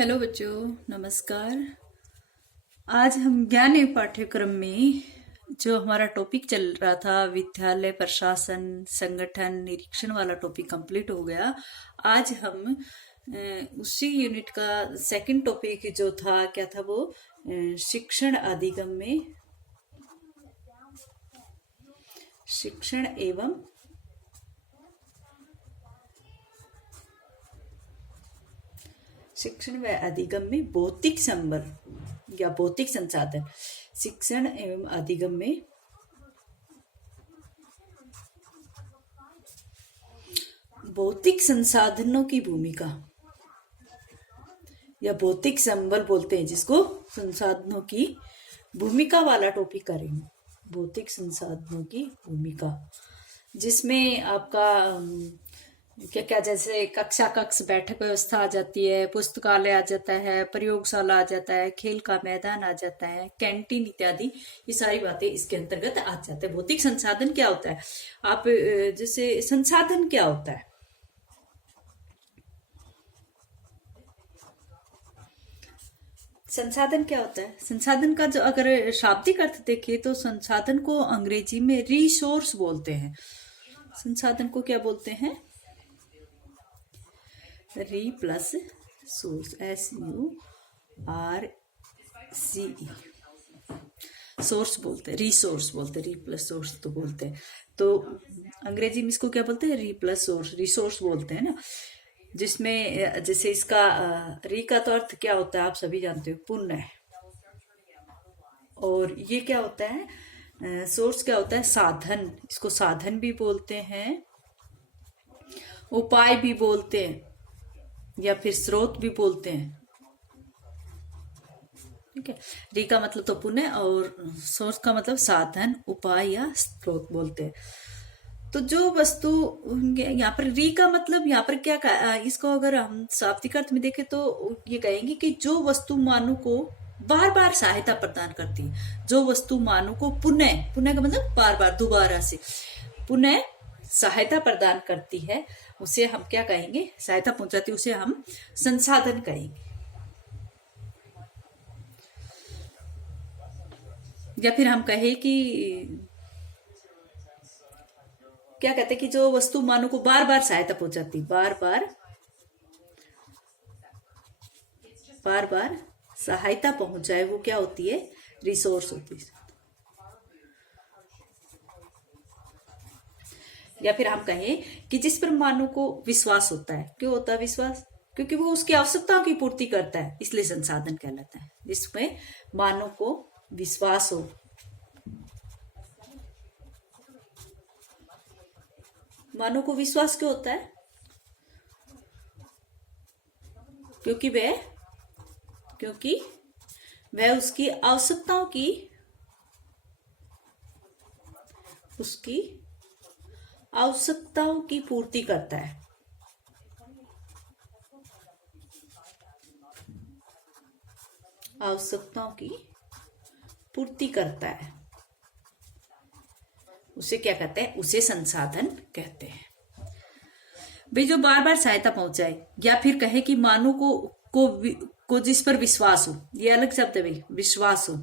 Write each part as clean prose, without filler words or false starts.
Hello बच्चों, नमस्कार। आज हम ज्ञान पाठ्यक्रम में जो हमारा टॉपिक चल रहा था विद्यालय प्रशासन संगठन निरीक्षण वाला टॉपिक कंप्लीट हो गया। आज हम उसी यूनिट का सेकंड टॉपिक जो था क्या था वो शिक्षण अधिगम में शिक्षण एवं शिक्षण व अधिगम में भौतिक संबल या भौतिक संसाधन। शिक्षण एवं अधिगम में भौतिक संसाधनों की भूमिका या भौतिक संबल बोलते हैं जिसको, संसाधनों की भूमिका वाला टॉपिक करेंगे। भौतिक संसाधनों की भूमिका जिसमें आपका क्या क्या जैसे कक्षा कक्ष बैठक व्यवस्था आ जाती है, पुस्तकालय आ जाता है, प्रयोगशाला आ जाता है, खेल का मैदान आ जाता है, कैंटीन इत्यादि, ये सारी बातें इसके अंतर्गत आ जाते हैं। भौतिक संसाधन क्या होता है, आप जैसे संसाधन क्या होता है, संसाधन क्या होता है? संसाधन का जो अगर शाब्दिक अर्थ देखें तो संसाधन को अंग्रेजी में रिसोर्स बोलते हैं। संसाधन को क्या बोलते हैं? री प्लस सोर्स, SURCE, सोर्स बोलते हैं, रिसोर्स बोलते हैं, री प्लस सोर्स तो बोलते हैं। तो अंग्रेजी में इसको क्या बोलते हैं? री प्लस सोर्स, रिसोर्स बोलते हैं ना। जिसमें जैसे इसका री का तो अर्थ क्या होता है आप सभी जानते हो, पुण्य। और ये क्या होता है, सोर्स क्या होता है? साधन। इसको साधन भी बोलते हैं, उपाय भी बोलते हैं, या फिर स्रोत भी बोलते हैं। ठीक है, री का मतलब तो पुण्य और सोर्स का मतलब साधन, उपाय या स्रोत बोलते हैं। तो जो वस्तु यहाँ पर री का मतलब यहाँ पर क्या, इसको अगर हम शाब्दिक अर्थ में देखें तो ये कहेंगे कि जो वस्तु मानव को बार बार सहायता प्रदान करती है, जो वस्तु मानव को पुनः का मतलब बार बार दोबारा से पुनः सहायता प्रदान करती है, उसे हम क्या कहेंगे? सहायता पहुंचाती, उसे हम संसाधन कहेंगे। या फिर हम कहें कि क्या कहते हैं कि जो वस्तु मानव को बार बार सहायता पहुंचाती, बार बार सहायता पहुंचाए, वो क्या होती है? रिसोर्स होती है। या फिर हम कहें कि जिस पर मानव को विश्वास होता है। क्यों होता है विश्वास? क्योंकि वो उसकी आवश्यकताओं की पूर्ति करता है, इसलिए संसाधन कहलाता है। जिसमें मानव को विश्वास हो, मानव को विश्वास क्यों होता है? क्योंकि वह उसकी आवश्यकताओं की पूर्ति करता है। आवश्यकताओं की पूर्ति करता है, उसे क्या कहते हैं? उसे संसाधन कहते हैं। भाई जो बार बार सहायता पहुंचाए, या फिर कहे कि मानव को जिस पर विश्वास हो, ये अलग शब्द है भाई, विश्वास हो,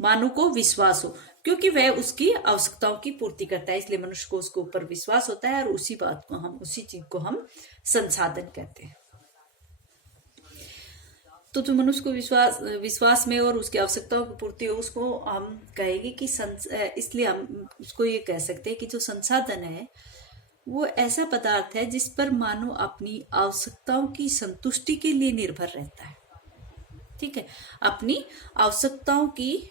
मानव को विश्वास हो, क्योंकि वह उसकी आवश्यकताओं की पूर्ति करता है, इसलिए मनुष्य को उसके ऊपर विश्वास होता है और उसी चीज को हम संसाधन कहते हैं। तो जो मनुष्य को विश्वास में और उसकी आवश्यकताओं की पूर्ति हो, उसको हम कहेंगे कि इसलिए हम उसको ये कह सकते हैं कि जो संसाधन है वो ऐसा पदार्थ है जिस पर मानव अपनी आवश्यकताओं की संतुष्टि के लिए निर्भर रहता है। ठीक है, अपनी आवश्यकताओं की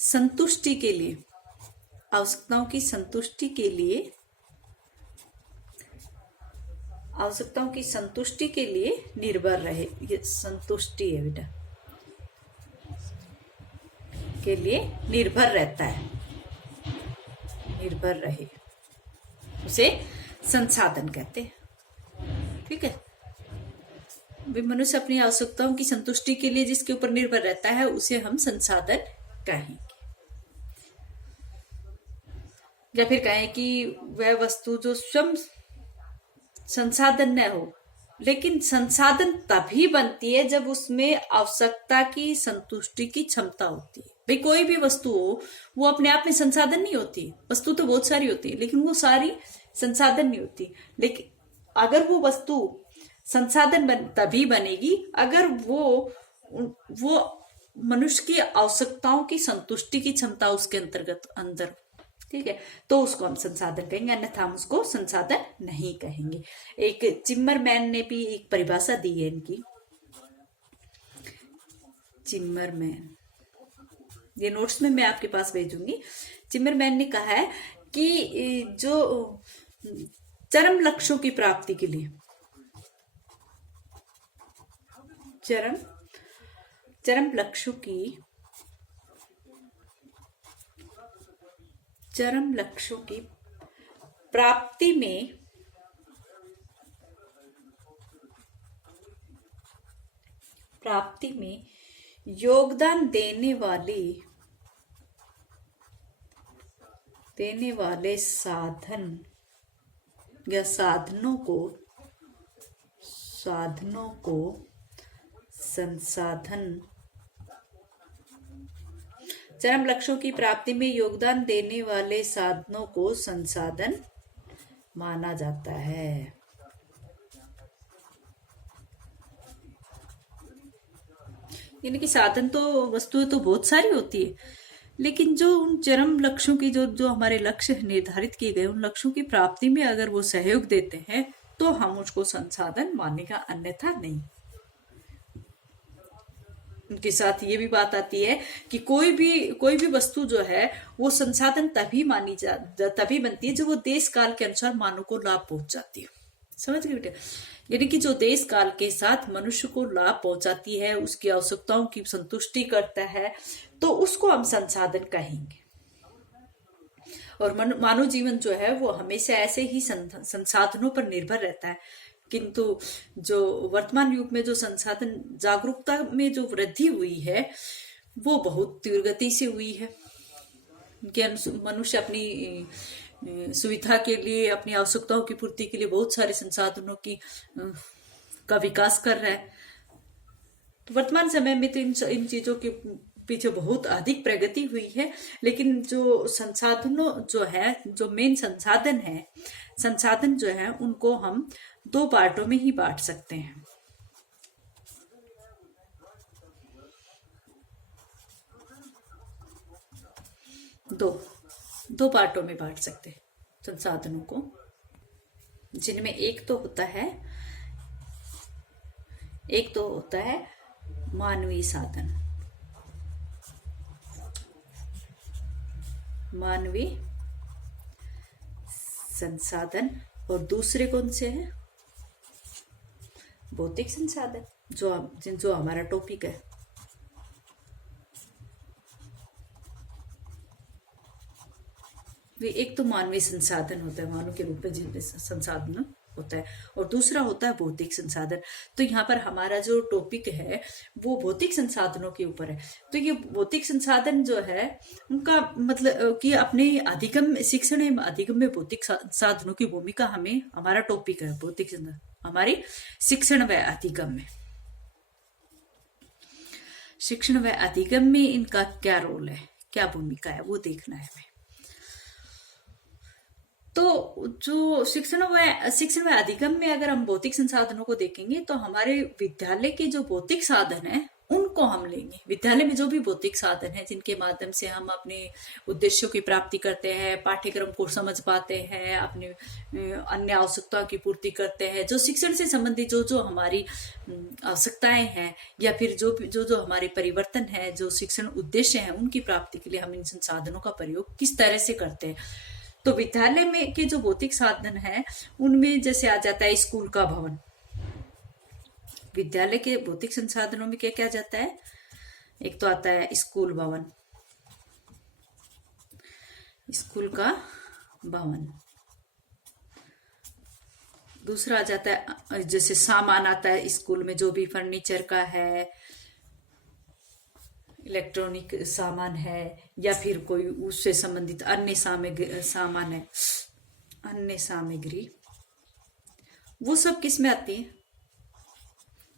संतुष्टि के लिए, आवश्यकताओं की संतुष्टि के लिए निर्भर रहे। ये संतुष्टि है बेटा, के लिए निर्भर रहता है, निर्भर रहे, उसे संसाधन कहते हैं। ठीक है, मनुष्य अपनी आवश्यकताओं की संतुष्टि के लिए जिसके ऊपर निर्भर रहता है उसे हम संसाधन कहेंगे। या फिर कहें कि वह वस्तु जो स्वयं संसाधन न हो, लेकिन संसाधन तभी बनती है जब उसमें आवश्यकता की संतुष्टि की क्षमता होती है। भाई कोई भी वस्तु हो, वो अपने आप में संसाधन नहीं होती। वस्तु तो बहुत सारी होती है, लेकिन वो सारी संसाधन नहीं होती। लेकिन अगर वो वस्तु संसाधन तभी बनेगी अगर वो मनुष्य की आवश्यकताओं की संतुष्टि की क्षमता उसके अंदर, ठीक है, तो उसको हम संसाधन कहेंगे, अन्यथा हम उसको संसाधन नहीं कहेंगे। एक चिम्मरमैन ने भी एक परिभाषा दी है इनकी, चिम्मरमैन, ये नोट्स में मैं आपके पास भेजूंगी। चिम्मरमैन ने कहा है कि जो चरम लक्ष्यों की प्राप्ति के लिए, चरम लक्ष्यों की प्राप्ति में योगदान देने वाले साधन या साधनों को संसाधन, चरम लक्ष्यों की प्राप्ति में योगदान देने वाले साधनों को संसाधन माना जाता है। यानी कि साधन तो, वस्तुएं तो बहुत सारी होती है, लेकिन जो उन चरम लक्ष्यों की जो हमारे लक्ष्य निर्धारित किए गए, उन लक्ष्यों की प्राप्ति में अगर वो सहयोग देते हैं तो हम उसको संसाधन मानेगा, अन्यथा नहीं। उनके साथ ये भी बात आती है कि कोई भी वस्तु जो है वो संसाधन तभी बनती है जब वो देश काल के अनुसार मानव को लाभ पहुंचाती है। समझ गए बेटे? यानी कि जो देश काल के साथ मनुष्य को लाभ पहुंचाती है, उसकी आवश्यकताओं की संतुष्टि करता है, तो उसको हम संसाधन कहेंगे। और मानव जीवन जो है वो हमेशा ऐसे ही संसाधनों पर निर्भर रहता है। किंतु जो वर्तमान युग में जो संसाधन जागरूकता में जो वृद्धि हुई है वो बहुत तीव्र गति से हुई है। मनुष्य अपनी सुविधा के लिए, अपनी आवश्यकताओं की पूर्ति के लिए बहुत सारे संसाधनों का विकास कर रहा है। तो वर्तमान समय में तो इन चीजों के पीछे बहुत अधिक प्रगति हुई है, लेकिन जो संसाधनों जो है, जो मेन संसाधन जो है उनको हम दो पार्टों में ही बांट सकते हैं। दो पार्टों में बांट सकते हैं संसाधनों को, जिनमें एक तो होता है मानवीय साधन, मानवीय संसाधन, और दूसरे कौन से हैं? भौतिक संसाधन, जो हमारा टॉपिक है। एक तो मानवीय संसाधन होता है, मानव के रूप में जिनमें संसाधन होता है, और दूसरा होता है भौतिक संसाधन। तो यहाँ पर हमारा जो टॉपिक है वो भौतिक संसाधनों के ऊपर है। तो ये भौतिक संसाधन जो है उनका मतलब कि अपने शिक्षण एवं अधिगम में भौतिक साधनों की भूमिका हमारा टॉपिक है भौतिक संसाधन, हमारी शिक्षण व अधिगम में इनका क्या रोल है, क्या भूमिका है, वो देखना है हमें। तो जो शिक्षण व अधिगम में अगर हम भौतिक संसाधनों को देखेंगे तो हमारे विद्यालय के जो भौतिक साधन है उनको हम लेंगे। विद्यालय में जो भी भौतिक साधन है जिनके माध्यम से हम अपने उद्देश्यों की प्राप्ति करते हैं, पाठ्यक्रम को समझ पाते हैं, अपने अन्य आवश्यकताओं की पूर्ति करते हैं, जो शिक्षण से संबंधित जो हमारी आवश्यकताएं हैं या फिर जो हमारे परिवर्तन है, जो शिक्षण उद्देश्य है, उनकी प्राप्ति के लिए हम इन संसाधनों का प्रयोग किस तरह से करते हैं। तो विद्यालय में के जो भौतिक साधन है उनमें जैसे आ जाता है स्कूल का भवन। विद्यालय के भौतिक संसाधनों में क्या क्या जाता है? एक तो आता है स्कूल भवन, स्कूल का भवन। दूसरा आ जाता है जैसे सामान आता है स्कूल में, जो भी फर्नीचर का है इलेक्ट्रॉनिक सामान है या फिर कोई उससे संबंधित अन्य सामान है, अन्य सामग्री, वो सब किस में आती है?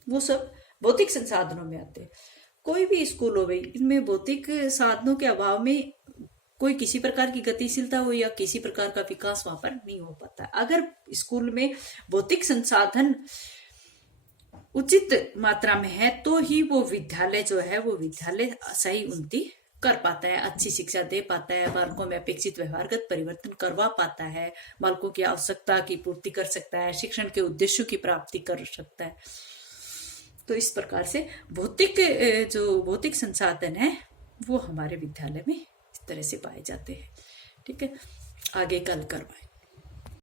वो सब भौतिक संसाधनों में आते हैं। कोई भी स्कूल हो गई, इनमें भौतिक साधनों के अभाव में कोई किसी प्रकार की गतिशीलता हो या किसी प्रकार का विकास वहां पर नहीं हो पाता। अगर स्कूल में भौतिक संसाधन उचित मात्रा में है तो ही वो विद्यालय जो है वो विद्यालय सही उन्नति कर पाता है, अच्छी शिक्षा दे पाता है, बालकों में अपेक्षित व्यवहारगत परिवर्तन करवा पाता है, बालकों की आवश्यकता की पूर्ति कर सकता है, शिक्षण के उद्देश्यों की प्राप्ति कर सकता है। तो इस प्रकार से भौतिक संसाधन है वो हमारे विद्यालय में इस तरह से पाए जाते हैं। ठीक है, आगे कल करवाएं।